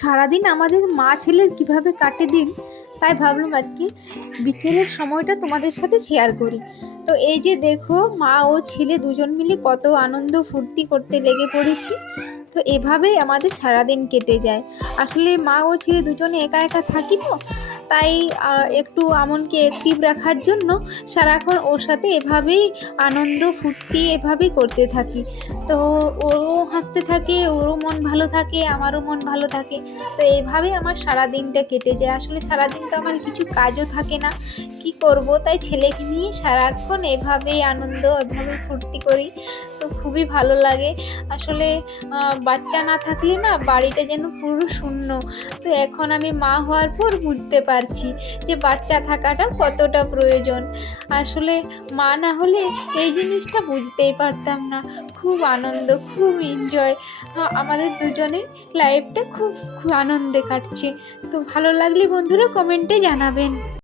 সারাদিন আমাদের মা ছেলের কিভাবে কাটে দিন, তাই ভাবলাম আজকে বিকেলের সময়টা তোমাদের সাথে শেয়ার করি। তো এই যে দেখো, মা ও ছেলে দুজন মিলে কত আনন্দ ফুর্তি করতে লেগে পড়েছি। তো এভাবেই আমাদের সারাদিন কেটে যায়। আসলে মা ও ছেলে দুজনে একা একা থাকি তো, তাই একটু আমনকে অ্যাক্টিভ রাখার জন্য সারাক্ষণ ওর সাথে এভাবেই আনন্দ ফুর্তি এভাবেই করতে থাকি। তো ওরও হাসতে থাকে, ওরও মন ভালো থাকে, আমারও মন ভালো থাকে। তো এইভাবেই আমার সারা দিনটা কেটে যায়। আসলে সারাদিন তো আমার কিছু কাজও থাকে না, কি করব, তাই ছেলেকে নিয়ে সারাক্ষণ এভাবেই আনন্দ এভাবে ফুর্তি করি। তো খুবই ভালো লাগে। আসলে বাচ্চা না থাকলে না বাড়িটা যেন পুরো শূন্য। তো এখন আমি মা হওয়ার পর বুঝতে পারছি যে বাচ্চা থাকাটা কতটা প্রয়োজন। আসলে মা না হলে এই জিনিসটা বুঝতেই পারতাম না। খুব আনন্দ, খুব এনজয়, আমাদের দুজনের লাইফটা খুব খুব আনন্দে কাটছে। তো ভালো লাগলে বন্ধুরা কমেন্টে জানাবেন।